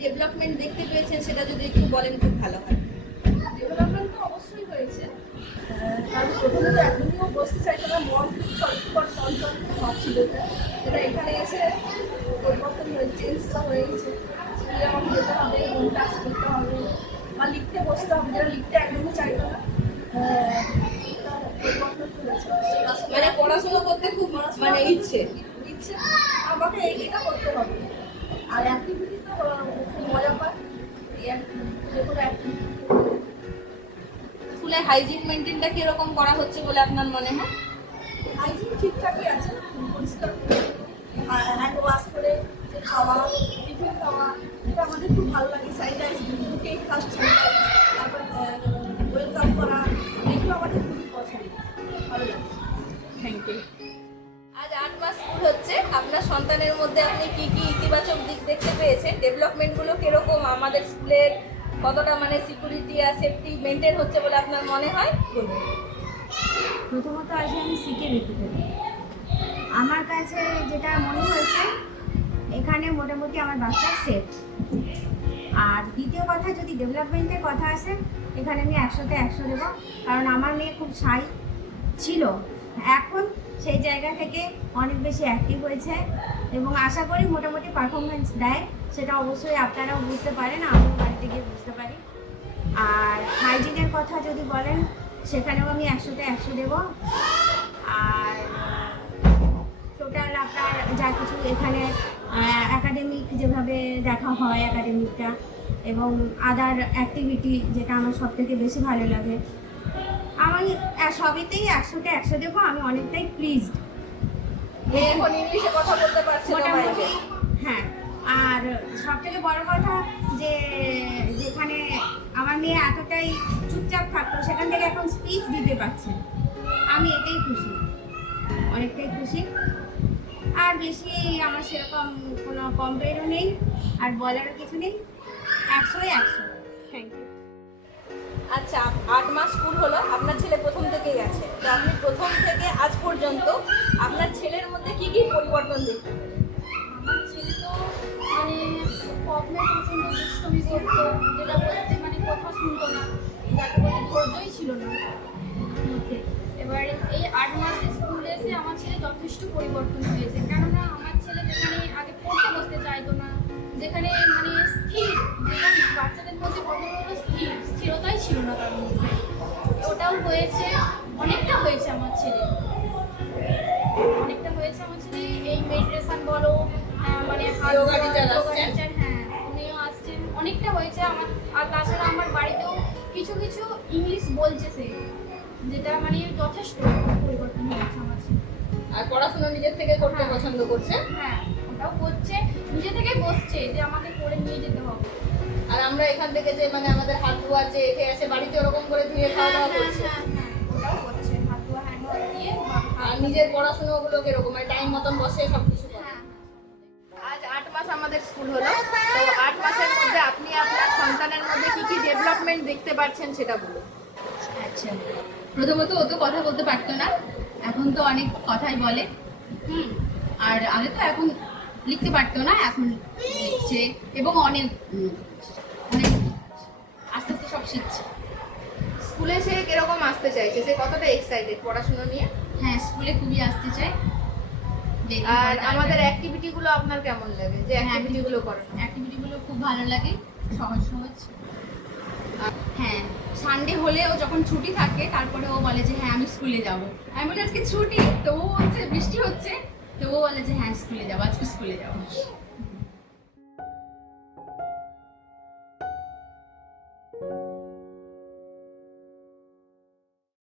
Development দেখতে পেয়েছেন সেটা যদি একটু বলেন খুব ভালো হয়। ডেভেলপমেন্ট তো অবশ্যই হয়েছে, কারণ প্রথমে তো এখনও বসতে চাইতো না, মন খুব চঞ্চল ভাব ছিল, এটা এখানে এসে পরিবর্তন হয়ে চেঞ্জটা হয়ে গেছে। স্কুলে আমাকে যেতে হবে, ক্লাস করতে হবে বা লিখতে বসতে হবে, যেটা লিখতে একদমই চাইতো না। পরিবর্তন হয়েছে, মানে পড়াশোনা করতে খুব মানে ইচ্ছে ইচ্ছে আমাকে এইটা করতে হবে। আর অ্যাক্টিভিটি তো খুব মজা পায়, যে কোনো অ্যাক্টিভিটি। স্কুলে হাইজিন মেনটেনটা কিরকম করা হচ্ছে বলে আপনার মনে হয়? হাইজিন ঠিকঠাকই আছে, পরিষ্কার হ্যান্ড ওয়াশ করে যে খাওয়া, টিফিন খাওয়া, এটা আমাদের খুব ভালো লাগে। স্যানিটাইজ ঢুকেই ফার্স্ট স্যানিটাইজ, তারপর ওয়েলকাম করা, এগুলো আমাদের খুবই পছন্দ, ভালো লাগে। Thank you. আজ 8 মাস স্কুল হচ্ছে, আপনার সন্তানের মধ্যে আপনি কি কি ইতিবাচক দিক দেখতে পেয়েছেন? ডেভেলপমেন্টগুলো কিরকম, আমাদের স্কুলের কতটা মানে সিকিউরিটি আর সেফটি মেনটেন হচ্ছে বলে আপনার মনে হয়? বলুন। প্রথমত আসি আমি সিকিউরিটি থেকে। আমার কাছে যেটা মনে হয়েছে, এখানে মোটামুটি আমার বাচ্চা সেফ। আর দ্বিতীয় কথা, যদি ডেভেলপমেন্টের কথা আসে, এখানে আমি 100তে 100 দেবো, কারণ আমার মেয়ে খুব শাই ছিল, এখন সেই জায়গা থেকে অনেক বেশি অ্যাক্টিভ হয়েছে এবং আশা করি মোটামুটি পারফরমেন্স দেয়। সেটা অবশ্যই আপনারাও বুঝতে পারেন, আমিও বাড়িতে গিয়ে বুঝতে পারি। আর হাইজিনের কথা যদি বলেন, সেখানেও আমি 100তে 100 দেবো। আর টোটাল আপনার যা কিছু এখানে একাডেমিক যেভাবে দেখা হয়, একাডেমিকটা এবং আদার অ্যাক্টিভিটি, যেটা আমার সব থেকে বেশি ভালো লাগে, আমি সবেতেই 100তে 100 দেবো। আমি অনেকটাই প্লিজড। এখন ইংলিশে কথা বলতে পারছে না মোটামুটি বাইরে। হ্যাঁ। আর সব থেকে বড় কথা, যে যেখানে আমার মেয়ে এতটাই চুপচাপ থাকতো, সেখান থেকে এখন স্পিচ দিতে পারছে। আমি এটাই খুশি, অনেকটাই খুশি। আর বেশি আমার সেরকম কোনো কমপ্লেনও নেই, আর বলারও কিছু নেই। 100ই 100। Thank you. আচ্ছা, 8 মাস স্কুল হলো, আপনার ছেলে প্রথম থেকেই আছে, তো আপনি প্রথম থেকে আজ পর্যন্ত আপনার ছেলের মধ্যে কি কি পরিবর্তন দেখতে পেলেন? আমার ছেলে তো মানে প্রবলেম প্রচণ্ড দুষ্টমি করতো, যেটা বলতে মানে কথা শুনতো না, যাকে বলে ধৈর্যই ছিল না মধ্যে। এবার এই 8 মাসে স্কুলে এসে আমার ছেলে যথেষ্ট পরিবর্তন হয়েছে, কেননা আমার ছেলে যেখানে আগে পড়তে বসতে চাইতো না, যেখানে মানে স্থির, যেখানে বাচ্চাদের মধ্যে প্রবলেম হলো স্থিরতাই ছিল না তার মধ্যে, ওটাও হয়েছে, অনেকটা হয়েছে আমার ছেলে, অনেকটা হয়েছে আমার ছেলে। এই মেডিটেশন বলো, মানে যোগা টিচার আসছেন। হ্যাঁ উনিও আসছেন, অনেকটা হয়েছে আমার। আর তাছাড়া আমার বাড়িতেও কিছু কিছু ইংলিশ বলছে সে, যেটা মানে যথেষ্ট পরিবর্তন হয়েছে আমার ছেলে। আর পড়াশোনা নিজের থেকে করতে পছন্দ করছে। হ্যাঁ ওটাও করছে, নিজে থেকে বসছে যে আমাকে করে নিয়ে যেতে হবে। আর আমরা এখান থেকে যে মানে আমাদের হাত ধোয়া যে এসে এসে বাড়িতে ওরকম করে ধুয়ে খাওয়া দাওয়া করছে। ওটাও করছে, হাত ধোয়া হ্যান্ড ওয়াশ দিয়ে। আর নিজের পড়াশোনাগুলো কিরকম, মানে টাইম মতন বসে সবকিছু করে। হ্যাঁ আজ 8 মাস আমাদের স্কুল হলো, তো 8 মাসের মধ্যে আপনি আপনার সন্তানের মধ্যে কি কি ডেভেলপমেন্ট দেখতে পাচ্ছেন সেটা বলুন। আচ্ছা, প্রথমত ও তো কথা বলতে পারতো না, এখন তো অনেক কথাই বলে। আর আগে তো এখন লিখতে পারতো না, এখন লিখছে এবং অনেক অনেক আস্তে আস্তে সব শিখছে। স্কুলে সে কিরকম আসতে চাইছে, সে কতটা এক্সাইটেড পড়াশোনা নিয়ে? হ্যাঁ, স্কুলে খুবই আসতে চায়। আর আমাদের অ্যাক্টিভিটিগুলো আপনার কেমন লাগে, যে অ্যাক্টিভিটিগুলো করেন? অ্যাক্টিভিটিগুলো খুব ভালো লাগে, সহজ সহজ। হ্যাঁ, সানডে হলেও যখন ছুটি থাকে তারপরে ও বলে যে হ্যাঁ আমি স্কুলে যাব। আমি বলি আজকে ছুটি, তো ও হচ্ছে বৃষ্টি হচ্ছে, তো ও বলে যে হ্যাঁ স্কুলে যাবো, আজকে স্কুলে যাবো।